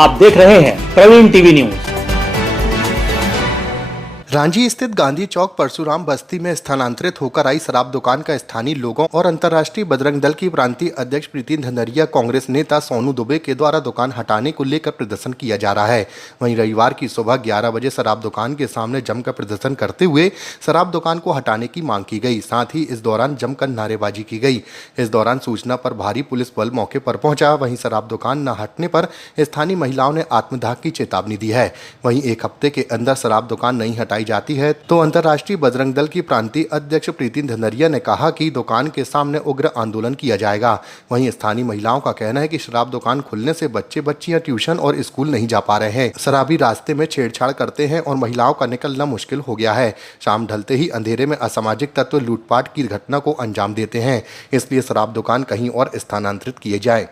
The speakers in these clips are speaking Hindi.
आप देख रहे हैं प्रवीण टीवी न्यूज। रांची स्थित गांधी चौक परशुराम बस्ती में स्थानांतरित होकर आई शराब दुकान का स्थानीय लोगों और अंतर्राष्ट्रीय बजरंग दल की प्रांतीय अध्यक्ष प्रीति धनरिया कांग्रेस नेता सोनू दुबे के द्वारा दुकान हटाने को लेकर प्रदर्शन किया जा रहा है। वहीं रविवार की सुबह 11 बजे शराब दुकान के सामने जमकर प्रदर्शन करते हुए शराब दुकान को हटाने की मांग की गई। साथ ही इस दौरान जमकर नारेबाजी की गई। इस दौरान सूचना पर भारी पुलिस बल मौके पर पहुंचा। वहीं शराब दुकान न हटने पर स्थानीय महिलाओं ने आत्मदाह की चेतावनी दी है। वहीं एक हफ्ते के अंदर शराब दुकान नहीं हटाई जाती है तो अंतर्राष्ट्रीय बजरंग दल की प्रांतीय अध्यक्ष प्रीति धनरिया ने कहा कि दुकान के सामने उग्र आंदोलन किया जाएगा। वहीं स्थानीय महिलाओं का कहना है कि शराब दुकान खुलने से बच्चे बच्चियां ट्यूशन और स्कूल नहीं जा पा रहे हैं। शराबी रास्ते में छेड़छाड़ करते हैं और महिलाओं का निकलना मुश्किल हो गया है। शाम ढलते ही अंधेरे में असामाजिक तत्व लूटपाट की घटना को अंजाम देते हैं, इसलिए शराब दुकान कहीं और स्थानांतरित किए जाए।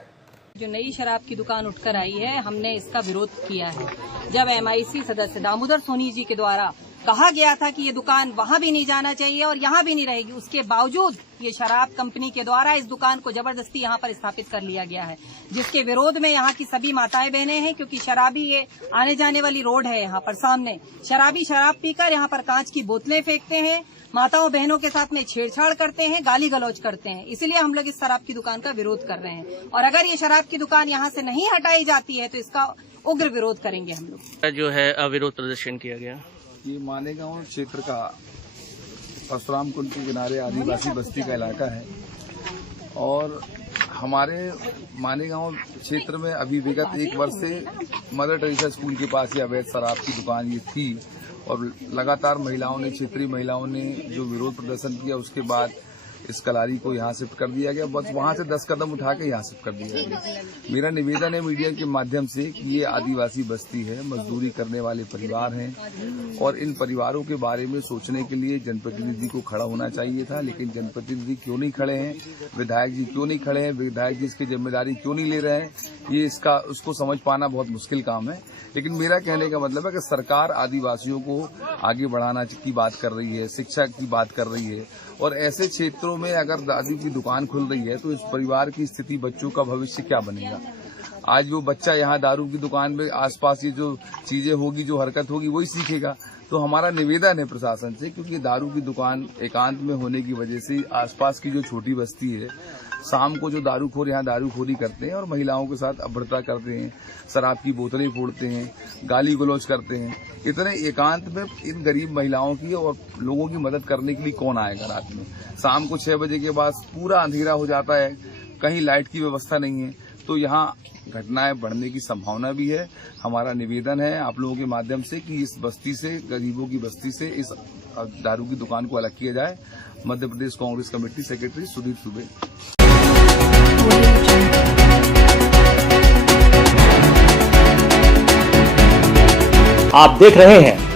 जो नई शराब की दुकान उठकर आई है, हमने इसका विरोध किया है। जब MIC सदस्य दामोदर सोनी जी के द्वारा कहा गया था कि ये दुकान वहां भी नहीं जाना चाहिए और यहाँ भी नहीं रहेगी, उसके बावजूद ये शराब कंपनी के द्वारा इस दुकान को जबरदस्ती यहाँ पर स्थापित कर लिया गया है, जिसके विरोध में यहाँ की सभी माताएं बहनें हैं। क्योंकि शराबी ये आने जाने वाली रोड है, यहाँ पर सामने शराबी शराब पीकर यहाँ पर कांच की बोतलें फेंकते हैं, माताओं बहनों के साथ में छेड़छाड़ करते हैं, गाली गलौज करते हैं। इसलिए हम लोग इस शराब की दुकान का विरोध कर रहे हैं और अगर ये शराब की दुकान यहाँ से नहीं हटाई जाती है तो इसका उग्र विरोध करेंगे हम लोग। जो है अविरोध प्रदर्शन किया गया। ये मालेगांव क्षेत्र का परशुराम कुंड के किनारे आदिवासी बस्ती का इलाका है और हमारे मालेगांव क्षेत्र में अभी विगत 1 वर्ष से मदर टेरेसा स्कूल के पास ये अवैध शराब की दुकान ये थी और लगातार महिलाओं ने, क्षेत्रीय महिलाओं ने जो विरोध प्रदर्शन किया, उसके बाद इस कलारी को यहाँ शिफ्ट कर दिया गया। बस वहाँ से 10 कदम उठा के यहाँ शिफ्ट कर दिया गया। मेरा निवेदन है मीडिया के माध्यम से कि ये आदिवासी बस्ती है, मजदूरी करने वाले परिवार हैं और इन परिवारों के बारे में सोचने के लिए जनप्रतिनिधि को खड़ा होना चाहिए था, लेकिन जनप्रतिनिधि क्यों नहीं खड़े हैं, विधायक जी क्यों नहीं खड़े हैं, विधायक जी इसकी जिम्मेदारी क्यों नहीं ले रहे हैं, ये उसको समझ पाना बहुत मुश्किल काम है। लेकिन मेरा कहने का मतलब है कि सरकार आदिवासियों को आगे बढ़ाना की बात कर रही है, शिक्षा की बात कर रही है और ऐसे क्षेत्रों में अगर दादी की दुकान खुल रही है तो इस परिवार की स्थिति, बच्चों का भविष्य क्या बनेगा। आज वो बच्चा यहाँ दारू की दुकान में आसपास ये जो चीजें होगी, जो हरकत होगी, वही सीखेगा। तो हमारा निवेदन है प्रशासन से, क्योंकि दारू की दुकान एकांत में होने की वजह से आसपास की जो छोटी बस्ती है, शाम को जो दारूखोर यहाँ दारूखोरी करते हैं और महिलाओं के साथ अभद्रता करते हैं, शराब की बोतलें फोड़ते हैं, गाली गलौज करते हैं, इतने एकांत में इन गरीब महिलाओं की और लोगों की मदद करने के लिए कौन आएगा रात में। शाम को 6 बजे के बाद पूरा अंधेरा हो जाता है, कहीं लाइट की व्यवस्था नहीं है, तो यहाँ घटनाएं बढ़ने की संभावना भी है। हमारा निवेदन है आप लोगों के माध्यम से कि इस बस्ती से, गरीबों की बस्ती से इस दारू की दुकान को अलग किया जाए। Madhya Pradesh Congress committee secretary Sudeep Dubey. आप देख रहे हैं